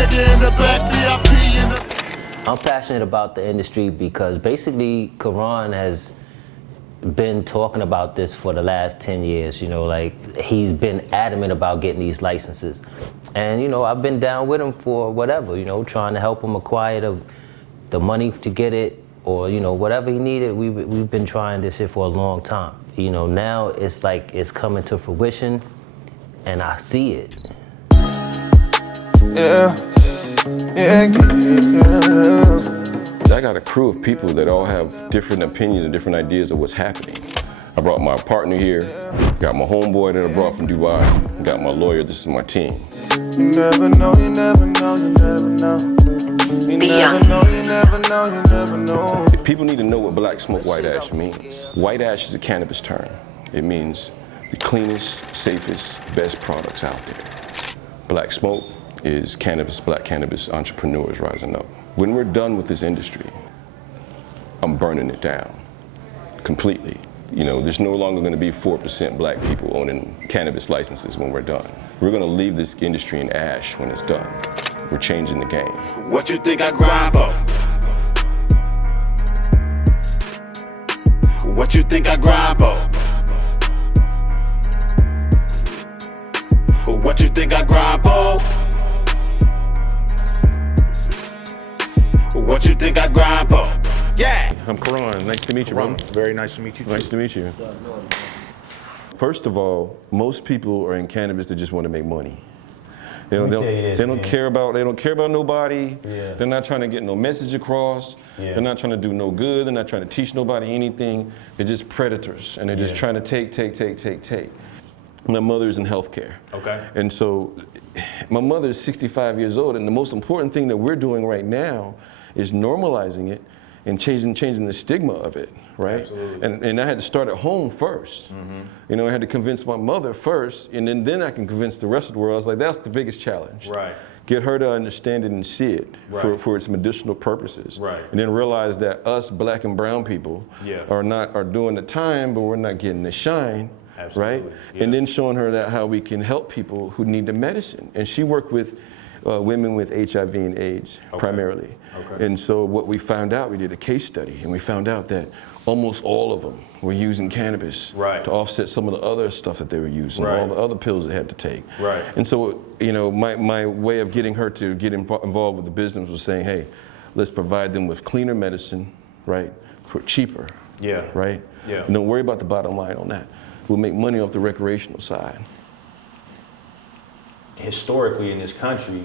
nigga in the back, VIP in the... I'm passionate about the industry because basically Caron has been talking about this for the last 10 years, you know, like he's been adamant about getting these licenses. And, you know, I've been down with him for whatever, you know, trying to help him acquire the money to get it, or, you know, whatever he needed. We've been trying this shit for a long time. You know, now it's like it's coming to fruition and I see it. Yeah. I got a crew of people that all have different opinions and different ideas of what's happening. I brought my partner here, got my homeboy that I brought from Dubai, got my lawyer. This is my team. You never know, you never know, you never know. You never know, you never know, you never know. People need to know what black smoke white ash means. White ash is a cannabis term. It means the cleanest, safest, best products out there. Black smoke is cannabis, black cannabis entrepreneurs rising up. When we're done with this industry, I'm burning it down completely. You know, there's no longer going to be 4% black people owning cannabis licenses when we're done. We're going to leave this industry in ash when it's done. We're changing the game. What you think I grind for? What you think I grind for? What you think I grind for? What you think I grind for? Yeah! I'm Caron. Nice to meet you, bro. Very nice to meet you, too. Nice to meet you. First of all, most people are in cannabis that just want to make money. They don't care about nobody. Yeah. They're not trying to get no message across. Yeah. They're not trying to do no good. They're not trying to teach nobody anything. They're just predators, and they're just trying to take. My mother's in healthcare. Okay. And so my mother is 65 years old, and the most important thing that we're doing right now is normalizing it and changing the stigma of it, right? Absolutely. And I had to start at home first. Mm-hmm. You know, I had to convince my mother first, and then I can convince the rest of the world. I was like, that's the biggest challenge. Right. Get her to understand it and see it Right. for its medicinal purposes. Right. And then realize that us black and brown people are doing the time, but we're not getting the shine. Absolutely. Right? Yeah. And then showing her that how we can help people who need the medicine. And she worked with women with HIV and AIDS primarily. Okay. And so what we found out, we did a case study, and we found out that almost all of them were using cannabis to offset some of the other stuff that they were using, all the other pills they had to take. Right. And so, you know, my way of getting her to get involved with the business was saying, hey, let's provide them with cleaner medicine, right, for cheaper. Yeah. Right? Yeah. And don't worry about the bottom line on that. We'll make money off the recreational side. Historically in this country,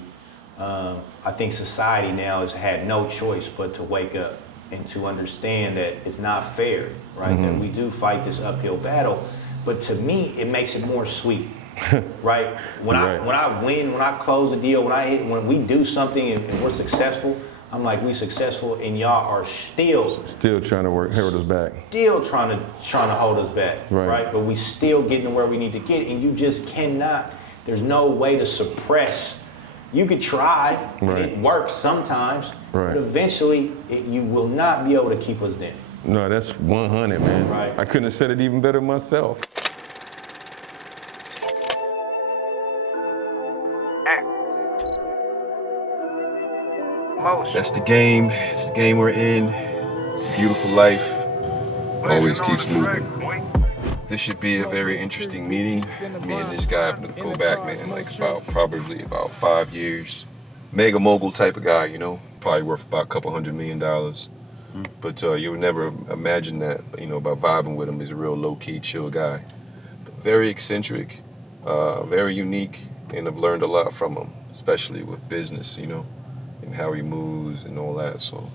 I think society now has had no choice but to wake up and to understand that it's not fair, right? That we do fight this uphill battle, but to me, it makes it more sweet, right? When I win, when I close a deal, when we do something and we're successful, I'm like, we successful, and y'all are still trying to hold us back. Still trying to hold us back, right? But we still getting to where we need to get, and you just cannot. There's no way to suppress. You could try, and it works sometimes, but eventually you will not be able to keep us down. No, that's 100, man. Right. I couldn't have said it even better myself. That's the game. It's the game we're in. It's a beautiful life. Always keeps moving. This should be a very interesting meeting. Me and this guy have to go back, man, like probably about 5 years. Mega mogul type of guy, you know, probably worth about a couple $100 million. But you would never imagine that, you know, by vibing with him. He's a real low-key, chill guy. But very eccentric, very unique, and I've learned a lot from him, especially with business, you know, and how he moves and all that. So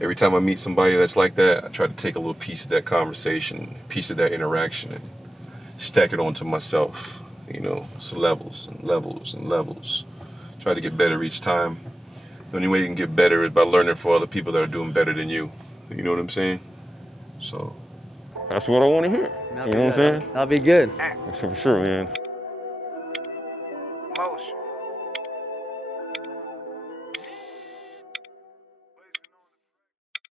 every time I meet somebody that's like that, I try to take a little piece of that conversation, piece of that interaction, and stack it onto myself. You know, it's levels and levels and levels. Try to get better each time. The only way you can get better is by learning from other people that are doing better than you. You know what I'm saying? So that's what I want to hear. You know what I'm saying? That'll be good. For sure, man.